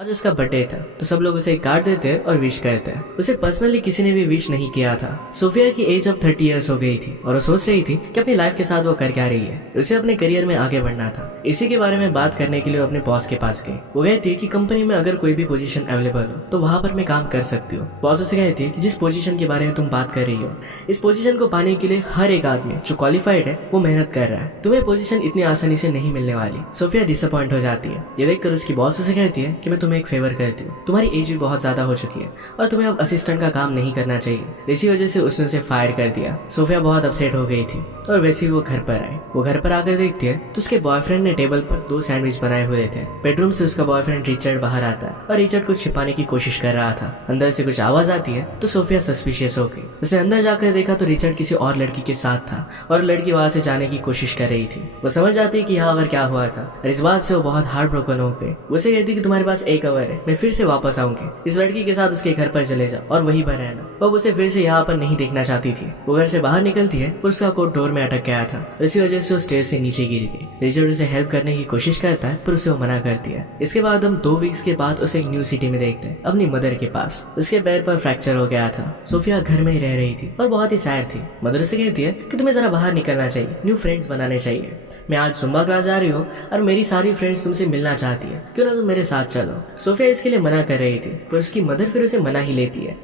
आज उसका बर्थडे था तो सब लोग उसे एक कार्ड देते और विश करते। उसे पर्सनली किसी ने भी विश नहीं किया था। सोफिया की एज अब 30 इयर्स हो गई थी और वो सोच रही थी कि अपनी लाइफ के साथ वो कर क्या रही है। उसे अपने करियर में आगे बढ़ना था। इसी के बारे में बात करने के लिए वो अपने बॉस के पास गई। वो कहती है कि कंपनी में अगर कोई भी पोजीशन अवेलेबल हो तो वहाँ पर मैं काम कर सकती हूँ। बॉस उसे कहती है कि जिस पोजीशन के बारे में तुम बात कर रही हो, इस पोजीशन को पाने के लिए हर एक आदमी जो क्वालिफाइड है वो मेहनत कर रहा है। तुम्हें पोजीशन इतनी आसानी से नहीं मिलने वाली। सोफिया डिसअपॉइंट हो जाती है। ये देखकर उसकी बॉस उसे कहती है कि मैं तुम्हें एक फेवर करती हूँ। तुम्हारी एज भी बहुत ज्यादा हो चुकी है और तुम्हें अब असिस्टेंट का काम नहीं करना चाहिए। इसी वजह से उसने उसे फायर कर दिया। सोफिया बहुत अपसेट हो गई थी और वैसे ही वो घर पर आई। वो घर पर आकर देखती है तो उसके बॉयफ्रेंड ने टेबल पर 2 सैंडविच बनाए हुए थे। बेडरूम से उसका बॉयफ्रेंड रिचर्ड बाहर आता है और रिचर्ड को छिपाने की कोशिश कर रहा था। अंदर से कुछ आवाज आती है तो सोफिया सस्पिशियस हो गई। उसे अंदर जाकर देखा तो रिचर्ड किसी और लड़की के साथ था और लड़की वहां से जाने की कोशिश कर रही थी। वो समझ जाती है कि यहाँ पर क्या हुआ था और इस बात से वो बहुत हार्ट ब्रोकन हो गई। उसे कहती कि तुम्हारे पास 1 आवर है, मैं फिर से वापस आऊंगी। इस लड़की के साथ उसके घर पर चले जाओ और वहीं पर रहना। वो उसे फिर से यहाँ पर नहीं देखना चाहती थी। वो घर से बाहर निकलती है और उसका कोट डोर में अटक गया था। इसी वजह से वो स्टेयर से नीचे गिर गई। रिचर्ड उसे हेल्प करने की कोशिश करता है पर उसे वो मना करती है। इसके बाद हम 2 वीक्स के बाद उसे एक न्यू सिटी में देखते हैं, अपनी मदर के पास। उसके पैर पर फ्रैक्चर हो गया था। सोफिया घर में ही रह रही थी और बहुत ही सैड थी। मदर उसे कहती है कि तुम्हें जरा बाहर निकलना चाहिए, न्यू फ्रेंड्स बनाने चाहिए। मैं आज जुम्बा क्लास जा रही हूँ और मेरी सारी फ्रेंड्स तुमसे मिलना चाहती है, क्यों ना तुम मेरे साथ चलो। सोफिया इसके लिए मना कर रही थी पर उसकी मदर फिर उसे मना ही लेती है।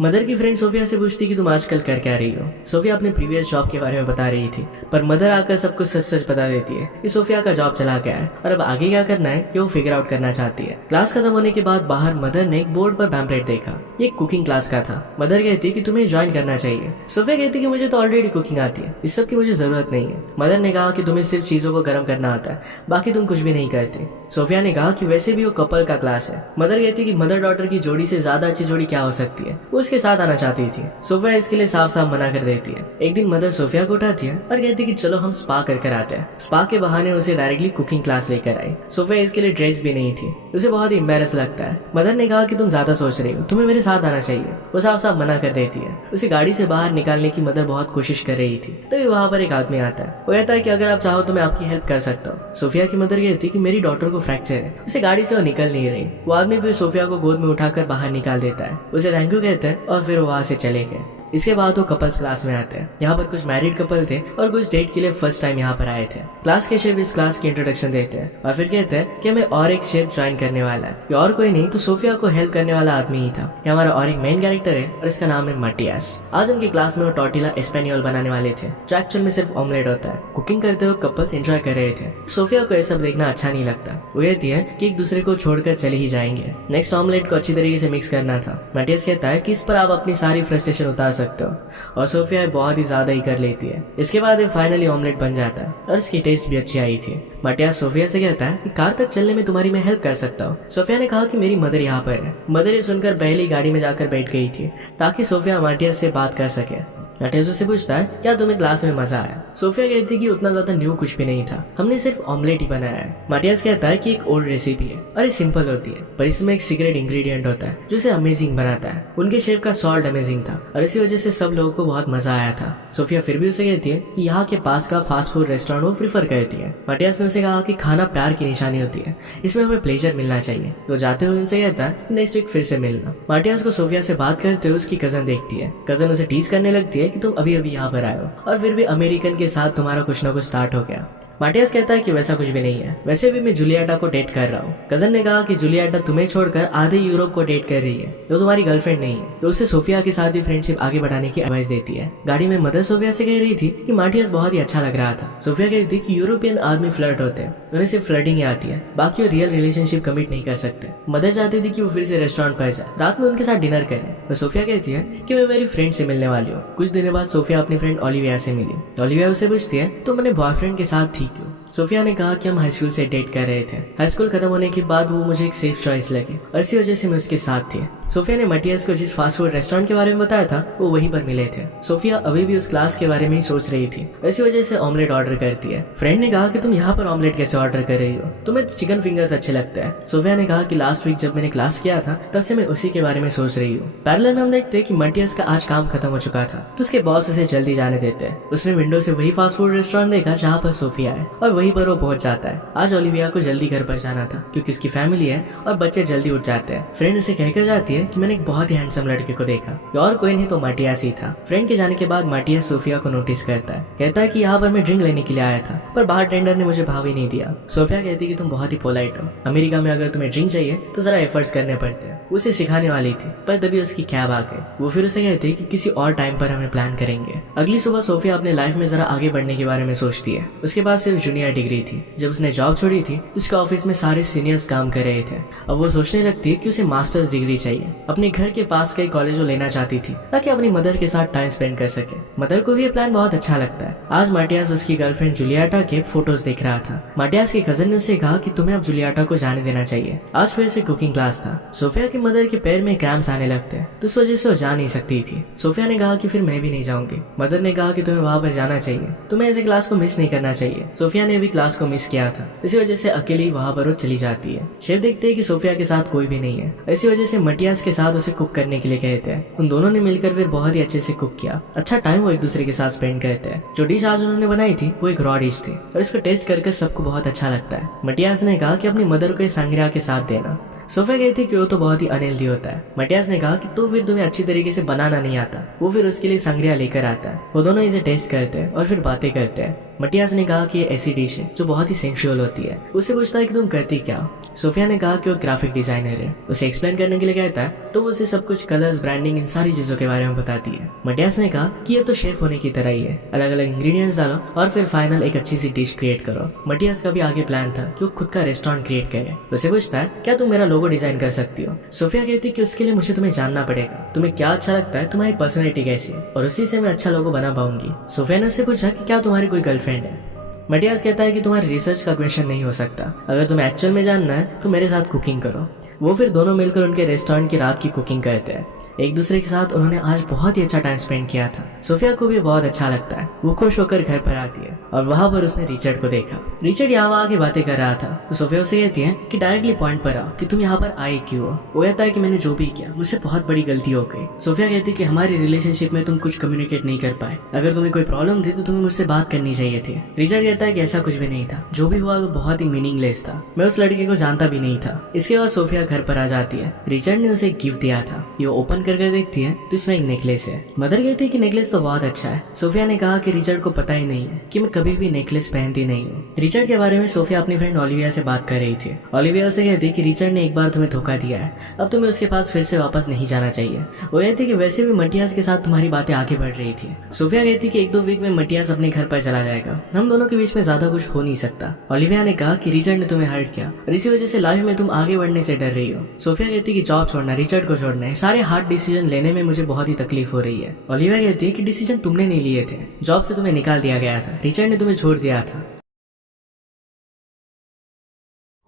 मदर की फ्रेंड सोफिया से पूछती कि तुम आजकल कर क्या रही हो। सोफिया अपने प्रीवियस जॉब के बारे में बता रही थी पर मदर आकर सब कुछ सच सच बता देती है कि सोफिया का जॉब चला गया है और अब आगे क्या करना है ये वो फिगर आउट करना चाहती है। क्लास खत्म होने के बाद बाहर मदर ने एक बोर्ड पर पैम्पलेट देखा। ये कुकिंग क्लास का था। मदर कहती कि तुम्हें ज्वाइन करना चाहिए। सोफिया कहती कि मुझे तो ऑलरेडी कुकिंग आती है, इस सब की मुझे जरूरत नहीं है। मदर ने कहा कि तुम्हें सिर्फ चीजों को गर्म करना आता है, बाकी तुम कुछ भी नहीं करते। सोफिया ने कहा कि वैसे भी वो कपल का क्लास है। मदर कहती कि मदर डॉटर की जोड़ी से ज्यादा अच्छी जोड़ी क्या हो सकती है, वो उसके साथ आना चाहती थी। सोफिया इसके लिए साफ साफ मना कर देती है। एक दिन मदर सोफिया को उठाती है और कहती कि चलो हम स्पा कर आते हैं। स्पा के बहाने उसे डायरेक्टली कुकिंग क्लास लेकर आई। सोफिया इसके लिए ड्रेस भी नहीं थी। उसे बहुत ही एम्बैरस लगता है। मदर ने कहा कि तुम ज्यादा सोच रही हो, तुम्हें मेरे साथ आना चाहिए। वो साफ साफ मना कर देती है। उसे गाड़ी से बाहर निकालने की मदर बहुत कोशिश कर रही थी। तभी वहाँ पर एक आदमी आता है। वो कहता है कि अगर आप चाहो तो मैं आपकी हेल्प कर सकता हूँ। सोफिया की मदर कहती कि मेरी डॉटर को फ्रैक्चर है, उसे गाड़ी से वो निकल नहीं रही। वो आदमी फिर सोफिया को गोद में उठाकर बाहर निकाल देता है। उसे थैंक यू कहता है और फिर वो वहाँ से चले गए। इसके बाद वो कपल्स क्लास में आते हैं। यहाँ पर कुछ मैरिड कपल थे और कुछ डेट के लिए फर्स्ट टाइम यहाँ पर आए थे। क्लास के शेफ इस क्लास की इंट्रोडक्शन देते हैं और फिर कहते हैं कि हमें और एक शेफ ज्वाइन करने वाला है। ये और कोई नहीं तो सोफिया को हेल्प करने वाला आदमी ही था। ये हमारा और एक मेन कैरेक्टर है और इसका नाम है मटियास। आज उनकी क्लास में वो टॉर्टिला एस्पेनियोल बनाने वाले थे जो एक्चुअल में सिर्फ ऑमलेट होता है। कुकिंग करते हुए कपल्स एंजॉय कर रहे थे। सोफिया को ये सब देखना अच्छा नहीं लगता। वो कहती है कि एक दूसरे को छोड़कर चले ही जाएंगे। नेक्स्ट ऑमलेट को अच्छी तरीके से मिक्स करना था। मटियास कहता है कि इस पर आप अपनी सारी फ्रस्ट्रेशन उतार सकते हो और सोफिया बहुत ही ज्यादा ही कर लेती है। इसके बाद ये फाइनली ऑमलेट बन जाता है और इसकी टेस्ट भी अच्छी आई थी। मटियास सोफिया से कहता है कि कार तक चलने में तुम्हारी मैं हेल्प कर सकता हूँ। सोफिया ने कहा कि मेरी मदर यहाँ पर है। मदर ये सुनकर पहले गाड़ी में जाकर बैठ गई थी ताकि सोफिया मटियास से बात कर सके। मटियास उससे पूछता है क्या तुम्हें क्लास में मजा आया। सोफिया कहती कि उतना ज्यादा न्यू कुछ भी नहीं था, हमने सिर्फ ऑमलेट ही बनाया है। मटियास कहता है कि एक ओल्ड रेसिपी है और ये सिंपल होती है पर इसमें एक सीक्रेट इंग्रेडिएंट होता है जो इसे अमेजिंग बनाता है। उनके शेफ का सॉल्ट अमेजिंग था और इसी वजह से सब लोगों को बहुत मजा आया था। सोफिया फिर भी उसे कहती है कि यहाँ के पास का फास्ट फूड रेस्टोरेंट वो प्रीफर करती है। मटियास ने उसे कहा कि खाना प्यार की निशानी होती है, इसमें हमें प्लेजर मिलना चाहिए। तो जाते हुए उनसे कहता है नेक्स्ट वीक फिर से मिलना। मटियास को सोफिया से बात करते हुए उसकी कजन देखती है। कजन उसे टीज करने लगती है कि तुम अभी अभी पर आए हो और फिर भी अमेरिकन के साथ तुम्हारा कुछ ना कुछ स्टार्ट हो गया। मटियास कहता है कि वैसा कुछ भी नहीं है, वैसे भी मैं जूलिएटा को डेट कर रहा हूँ। कजन ने कहा कि जूलिएटा तुम्हें छोड़कर आधे यूरोप को डेट कर रही है, तो तुम्हारी गर्लफ्रेंड नहीं है। तो उसे सोफिया के साथ भी फ्रेंडशिप आगे बढ़ाने की एडवाइस देती है। गाड़ी में मदर सोफिया से कह रही थी कि मटियास बहुत ही अच्छा लग रहा था। सोफिया कहती थी कि यूरोपियन आदमी फ्लर्ट होते हैं, उन्हें सिर्फ फ्लर्टिंग ही आती है, बाकी वो रियल रिलेशनशिप कमिट नहीं कर सकते। मदर चाहती थी कि वो फिर से रेस्टोरेंट पर जाए, रात में उनके साथ डिनर करे। तो सोफिया कहती है कि मैं मेरी फ्रेंड से मिलने वाली हूँ। कुछ दिनों बाद सोफिया अपनी फ्रेंड ओलिविया से मिली। ओलिविया उसे पूछती है तो मैंने बॉयफ्रेंड के साथ थी क्यों। सोफिया ने कहा कि हम हाई स्कूल से डेट कर रहे थे। हाई स्कूल खत्म होने के बाद वो मुझे एक सेफ चॉइस लगी और इसी वजह से मैं उसके साथ थी। सोफिया ने मटियास को जिस फास्ट फूड रेस्टोरेंट के बारे में बताया था वो वहीं पर मिले थे। सोफिया अभी भी उस क्लास के बारे में ही सोच रही थी, इसी वजह से ऑमलेट ऑर्डर करती है। फ्रेंड ने कहा कि तुम यहाँ पर ऑमलेट कैसे ऑर्डर कर रही हो, तुम्हें तो चिकन फिंगर्स अच्छे लगते हैं। सोफिया ने कहा कि लास्ट वीक जब मैंने क्लास किया था तब से मैं उसी के बारे में सोच रही हूँ। पैरेलल में हम देखते हैं कि मटियास का आज काम खत्म हो चुका था तो उसके बॉस उसे जल्दी जाने देते हैं। उसने विंडो से वही फास्ट फूड रेस्टोरेंट देखा जहाँ पर सोफिया है और वहीं पर वो पहुंच जाता है। आज ओलिविया को जल्दी घर पर जाना था क्योंकि उसकी फैमिली है और बच्चे जल्दी उठ जाते हैं। फ्रेंड उसे कहकर जाती है कि मैंने एक बहुत ही हैंडसम लड़के को देखा, और कोई नहीं तो मटियास ही था। फ्रेंड के जाने के बाद मटियास सोफिया को नोटिस करता है, कहता है कि यहाँ पर मैं ड्रिंक लेने के लिए आया था पर बाहर टेंडर ने मुझे भाव ही नहीं दिया। सोफिया कहती है कि तुम बहुत ही पोलाइट हो, अमेरिका में अगर तुम्हें ड्रिंक चाहिए तो जरा एफर्ट्स करने पड़ते हैं। उसे सिखाने वाली थी पर तभी उसकी कैब आ गई। वो फिर उसे कहती है कि किसी और टाइम पर हमें प्लान करेंगे। अगली सुबह सोफिया अपने लाइफ में जरा आगे बढ़ने के बारे में सोचती है। उसके पास सिर्फ जूनियर डिग्री थी। जब उसने जॉब छोड़ी थी उसके ऑफिस में सारे सीनियर्स काम कर रहे थे। अब वो सोचने लगती है कि उसे मास्टर्स डिग्री चाहिए। अपने घर के पास का कॉलेज वो लेना चाहती थी ताकि अपनी मदर के साथ टाइम स्पेंड कर सके। मदर को भी ये प्लान बहुत अच्छा लगता है। आज मटियास उसकी गर्लफ्रेंड जूलिएटा के फोटोज देख रहा था। मटियास के कजन ने उसे कहा कि तुम्हें अब जूलिएटा को जाने देना चाहिए। आज फिर से कुकिंग क्लास था। सोफिया की मदर के पैर में क्रैम्प्स आने लगते हैं तो इस वजह से वो जा नहीं सकती थी। सोफिया ने कहा कि फिर मैं भी नहीं जाऊंगी। मदर ने कहा कि तुम्हें वहां पर जाना चाहिए, तुम्हें ऐसे क्लास को मिस नहीं करना चाहिए। सोफिया ने भी क्लास को मिस किया था, इसी वजह से अकेली वहां पर वो चली जाती है। शेफ देखते हैं कि सोफिया के साथ कोई भी नहीं है, इसी वजह से मटियास के साथ उसे कुक करने के लिए कहते हैं। उन दोनों ने मिलकर फिर बहुत ही अच्छे से कुक किया। अच्छा टाइम वो एक दूसरे के साथ स्पेंड करते हैं। जो डिश आज उन्होंने बनाई थी वो एक रॉ डिश थी और इसको टेस्ट करके सबको बहुत अच्छा लगता है। मटियास ने कहा कि अपनी मदर को संग्रह के साथ देना। सोफिया कहती कि वो तो बहुत ही अनहेल्दी होता है। मटियास ने कहा कि तो फिर तुम्हें अच्छी तरीके से बनाना नहीं आता। वो फिर उसके लिए संग्रह लेकर आता है। वो दोनों इसे टेस्ट करते हैं और फिर बातें करते हैं। मटियास ने कहा कि ये ऐसी डिश है जो बहुत ही सेंसुअल होती है। उससे पूछता है कि तुम करती क्या। सोफिया ने कहा कि वो ग्राफिक डिजाइनर है। उसे एक्सप्लेन करने के लिए कहता है तो वो उसे सब कुछ कलर्स, ब्रांडिंग, इन सारी चीजों के बारे में बताती है। मटियास ने कहा कि ये तो शेफ होने की तरह ही है, अलग अलग इंग्रेडिएंट्स डालो और फिर फाइनल एक अच्छी सी डिश क्रिएट करो। मटियास का भी आगे प्लान था कि वो खुद का रेस्टोरेंट क्रिएट करे। उसे पूछता है क्या तुम मेरा लोगो डिजाइन कर सकती हो। सोफिया कहती कि उसके लिए मुझे तुम्हें जानना पड़ेगा, तुम्हें क्या अच्छा लगता है, तुम्हारी पर्सनैलिटी कैसी है, और उसी से मैं अच्छा लोगो बना पाऊंगी। सोफिया ने उससे पूछा कि क्या तुम्हारी कोई गर्लफ्रेंड है। मटियास कहता है कि तुम्हारी रिसर्च का क्वेश्चन नहीं हो सकता, अगर तुम्हें एक्चुअल में जानना है तो मेरे साथ कुकिंग करो। वो फिर दोनों मिलकर उनके रेस्टोरेंट की रात की कुकिंग करते हैं। एक दूसरे के साथ उन्होंने आज बहुत ही अच्छा टाइम स्पेंड किया था। सोफिया को भी बहुत अच्छा लगता है। वो खुश होकर घर पर आती है और वहाँ पर उसने रिचर्ड को देखा। रिचर्ड यहाँ आके बातें कर रहा था तो सोफिया उसे कहती है कि डायरेक्टली पॉइंट पर आओ कि तुम यहाँ पर आए क्यों हो। वो कहता है कि मैंने जो भी किया मुझसे बहुत बड़ी गलती हो गई। सोफिया कहती है कि हमारी रिलेशनशिप में तुम कुछ कम्युनिकेट नहीं कर पाए, अगर तुम्हें कोई प्रॉब्लम थी तो तुम्हें मुझसे बात करनी चाहिए थी। रिचर्ड कहता है कि ऐसा कुछ भी नहीं था, जो भी हुआ वो बहुत ही मीनिंगलेस था, मैं उस लड़के को जानता भी नहीं था। इसके बाद सोफिया घर पर आ जाती है। रिचर्ड ने उसे एक गिफ्ट दिया था। ये ओपन करके देखती है तो इसमें एक नेकलेस है। मदर कहती है कि नेकलेस तो बहुत अच्छा है। सोफिया ने कहा कि रिचर्ड को पता ही नहीं है कि मैं कभी भी नेकलेस पहनती नहीं हूँ। रिचर्ड के बारे में सोफिया अपनी फ्रेंड ओलिविया से बात कर रही थी। ओलिविया उसे कहती कि रिचर्ड ने एक बार तुम्हें धोखा दिया है, अब तुम्हें उसके पास फिर से वापस नहीं जाना चाहिए। वो कहती कि वैसे भी मटियास के साथ तुम्हारी बातें आगे बढ़ रही थी। सोफिया कहती कि 1-2 वीक में मटियास अपने घर पर चला जाएगा, हम दोनों के बीच में ज्यादा कुछ हो नहीं सकता। ओलिविया ने कहा कि रिचर्ड ने तुम्हें हर्ट किया और इसी वजह से लाइफ में तुम आगे बढ़ने से डर रही हो। सोफिया कहती कि जॉब छोड़ना, रिचर्ड को छोड़ना है, सारे हार्ड डिसीजन लेने में मुझे बहुत ही तकलीफ हो रही है। ओलिविया कहती है कि डिसीजन तुमने नहीं लिए थे, जॉब से तुम्हें निकाल दिया गया था, रिचर्ड ने तुम्हें छोड़ दिया था,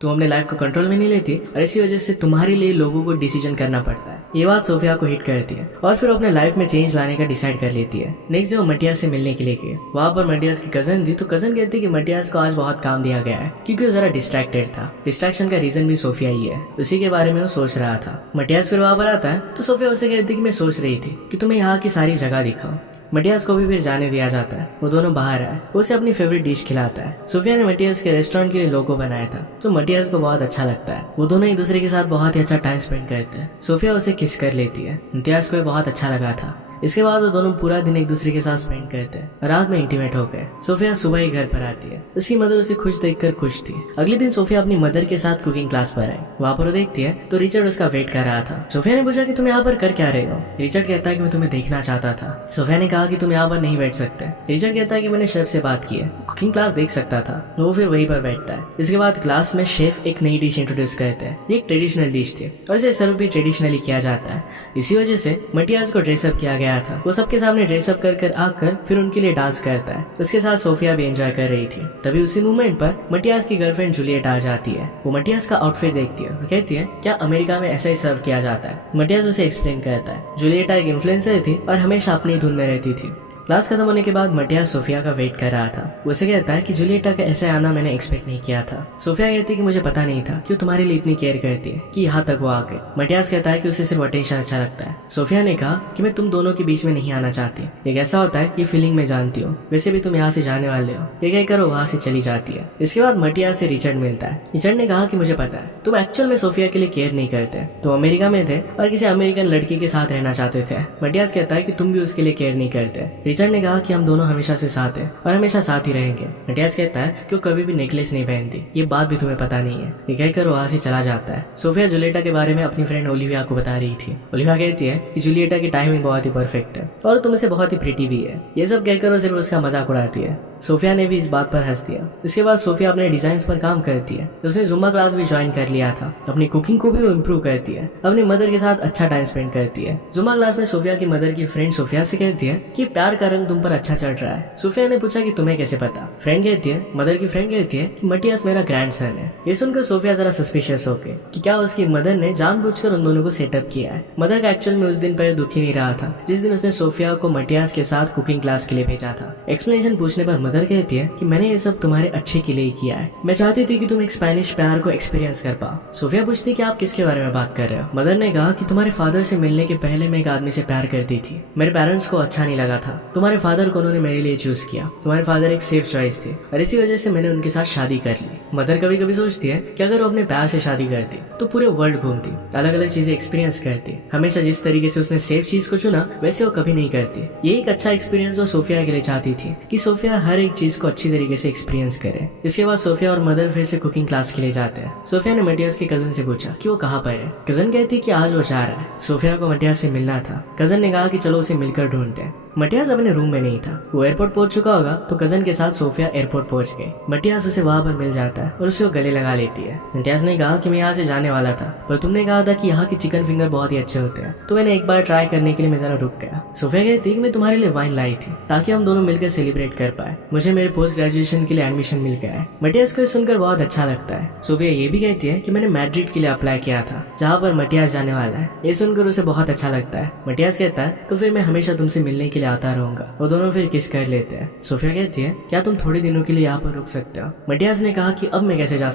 तुम अपने लाइफ को कंट्रोल में नहीं लेती और इसी वजह से तुम्हारे लिए लोगों को डिसीजन करना पड़ता है। ये बात सोफिया को हिट करती है और फिर अपने लाइफ में चेंज लाने का डिसाइड कर लेती है। नेक्स्ट डे वो मटियास से मिलने के लिए गई। वहाँ पर मटियास की कजन थी तो कजन कहती है कि मटियास को आज बहुत काम दिया गया है क्योंकि वो जरा डिस्ट्रैक्टेड था। डिस्ट्रैक्शन का रीजन भी सोफिया ही है, उसी के बारे में वो सोच रहा था। मटियास फिर वहाँ पर आता है तो सोफिया उसे कहती कि मैं सोच रही थी कि तुम्हें यहाँ की सारी जगह दिखाओ। मटियास को भी फिर जाने दिया जाता है। वो दोनों बाहर आए, उसे अपनी फेवरेट डिश खिलाता है। सोफिया ने मटियास के रेस्टोरेंट के लिए लोगो बनाया था जो मटियास को बहुत अच्छा लगता है। वो दोनों एक दूसरे के साथ बहुत ही अच्छा टाइम स्पेंड करते हैं। सोफिया उसे किस कर लेती है। मटियास को ये बहुत अच्छा लगा था। इसके बाद वो दोनों पूरा दिन एक दूसरे के साथ स्पेंड करते हैं। रात में इंटीमेट हो गए। सोफिया सुबह ही घर पर आती है। उसकी मदर उसे खुश देखकर खुश थी। अगले दिन सोफिया अपनी मदर के साथ कुकिंग क्लास पर आई। वहाँ पर वो देखती है तो रिचर्ड उसका वेट कर रहा था। सोफिया ने पूछा कि तुम यहाँ पर कर क्या रहे हो। रिचर्ड कहता है कि मैं तुम्हें देखना चाहता था। सोफिया ने कहा कि तुम यहाँ पर नहीं बैठ सकते। रिचर्ड कहता है कि मैंने शेफ से बात की है, कुकिंग क्लास देख सकता था। वो फिर वहीं पर बैठता है। इसके बाद क्लास में शेफ एक नई डिश इंट्रोड्यूस करते हैं। ये एक ट्रेडिशनल डिश थी और इसे सर्व भी ट्रेडिशनली किया जाता है। इसी वजह से मटियास को ड्रेसअप किया गया गया था। वो सबके सामने ड्रेसअप कर आकर फिर उनके लिए डांस करता है। उसके साथ सोफिया भी एंजॉय कर रही थी। तभी उसी मोमेंट पर मटियास की गर्लफ्रेंड जूलियट आ जाती है। वो मटियास का आउटफिट देखती है और कहती है क्या अमेरिका में ऐसा ही सर्व किया जाता है। मटियास उसे एक्सप्लेन करता है। जूलियट एक इन्फ्लुएंसर थी और हमेशा अपनी धुन में रहती थी। क्लास खत्म होने के बाद मटियास सोफिया का वेट कर रहा था। उसे कहता है कि जूलियटा का ऐसे आना मैंने एक्सपेक्ट नहीं किया था। सोफिया कहती है कि मुझे पता नहीं था कि वो तुम्हारे लिए इतनी केयर करती है कि यहाँ तक वो आ गई। मटियास कहता है कि उसे सिर्फ अटेंशन अच्छा लगता है। सोफिया ने कहा कि मैं तुम दोनों के बीच में नहीं आना चाहती। एक ऐसा होता है कि फीलिंग में जानती हो, वैसे भी तुम यहाँ से जाने वाले हो। ये कहकर वो वहाँ से चली जाती है। इसके बाद मटियास से रिचर्ड मिलता है। रिचर्ड ने कहा कि मुझे पता है तुम एक्चुअल में सोफिया के लिए केयर नहीं करते। तुम अमेरिका में थे और किसी अमेरिकन लड़की के साथ रहना चाहते थे। मटियास कहता है कि तुम भी उसके लिए केयर नहीं करते। रिचर्ड ने कहा कि हम दोनों हमेशा से साथ है और हमेशा साथ ही रहेंगे। मटियास कहता है कि वो कभी भी नेकलेस नहीं पहनती। ये बात भी तुम्हें पता नहीं है। ये कहकर वो वहाँ से चला जाता है। सोफिया जूलियटा के बारे में अपनी फ्रेंड ओलिविया को बता रही थी। ओलिविया कहती है कि जूलियटा की टाइमिंग बहुत ही परफेक्ट है और तुम उसे बहुत ही प्रिटी भी है। ये सब कहकर वो सिर्फ उसका मजाक उड़ाती है। सोफिया ने भी इस बात पर हंस दिया। इसके बाद सोफिया अपने डिजाइन पर काम करती है। उसने जुम्बा क्लास भी ज्वाइन कर लिया था। अपनी कुकिंग को भी वो इम्प्रूव करती है। अपनी मदर के साथ अच्छा टाइम स्पेंड करती है। जुम्बा क्लास में सोफिया की मदर की फ्रेंड सोफिया से कहती है कि प्यार का रंग तुम पर अच्छा चढ़ रहा है। सोफिया ने पूछा कि तुम्हें कैसे पता। फ्रेंड कहती है, मदर की फ्रेंड कहती है कि मटियास मेरा ग्रैंडसन है। ये सुनकर सोफिया जरा सस्पिशियस हो गई कि क्या उसकी मदर ने जानबूझकर उन दोनों को सेटअप किया है। मदर का एक्चुअल में उस दिन पर दुखी नहीं रहा था जिस दिन उसने सोफिया को मटियास के साथ कुकिंग क्लास के लिए भेजा था। एक्सप्लेनेशन पूछने पर मदर कहती है कि मैंने ये सब तुम्हारे अच्छे के लिए ही किया है। मैं चाहती थी कि तुम एक स्पेनिश प्यार को एक्सपीरियंस कर पाओ। सोफिया पूछती कि आप किसके बारे में बात कर रहे हो। मदर ने कहा कि तुम्हारे फादर से मिलने के पहले मैं एक आदमी से प्यार करती थी। मेरे पेरेंट्स को अच्छा नहीं लगा था। तुम्हारे फादर को उन्होंने मेरे लिए चूज किया। तुम्हारे फादर एक सेफ चॉइस थे और इसी वजह से मैंने उनके साथ शादी कर ली। मदर कभी कभी सोचती है कि अगर वो अपने प्यार से शादी करती तो पूरे वर्ल्ड घूमती, अलग अलग चीजें एक्सपीरियंस करती। हमेशा जिस तरीके से उसने सेफ चीज को चुना वैसे वो कभी नहीं करती। ये एक अच्छा एक्सपीरियंस जो सोफिया के लिए चाहती थी कि सोफिया हर एक चीज को अच्छी तरीके से एक्सपीरियंस करे। इसके बाद सोफिया और मदर फिर से कुकिंग क्लास के लिए जाते हैं। सोफिया ने मटियास के कजन से पूछा कि वो कहाँ पर है। कजन कहती कि आज वो जा रहा है। सोफिया को मटियास से मिलना था। कजन ने कहा कि चलो उसे मिलकर ढूंढते हैं। मटियास अपने रूम में नहीं था। वो एयरपोर्ट पहुंच चुका होगा तो कजन के साथ सोफिया एयरपोर्ट पहुंच गई। मटियास उसे वहां पर मिल जाता है और उसे वो गले लगा लेती है। मटियास ने कहा कि मैं यहाँ से जाने वाला था पर तुमने कहा था कि यहाँ के चिकन फिंगर बहुत ही अच्छे होते हैं तो मैंने एक बार ट्राई करने के लिए मैं जरा रुक गया। सोफिया कहती कि मैं तुम्हारे लिए वाइन लाई थी ताकि हम दोनों मिलकर सेलिब्रेट कर पाए। मुझे मेरे पोस्ट ग्रेजुएशन के लिए एडमिशन मिल गया है। मटियास को सुनकर बहुत अच्छा लगता है। सोफिया ये भी कहती है कि मैंने मैड्रिड के लिए अप्लाई किया था जहाँ पर मटियास जाने वाला है। ये सुनकर उसे बहुत अच्छा लगता है। मटियास कहता है तो फिर मैं हमेशा तुमसे मिलने के लिए आता रहूंगा। वो दोनों फिर किस कर लेते हैं। सोफिया कहती है क्या तुम थोड़े दिनों के लिए यहाँ पर रुक सकते हो। मटियास ने कहा कि अब मैं कैसे जा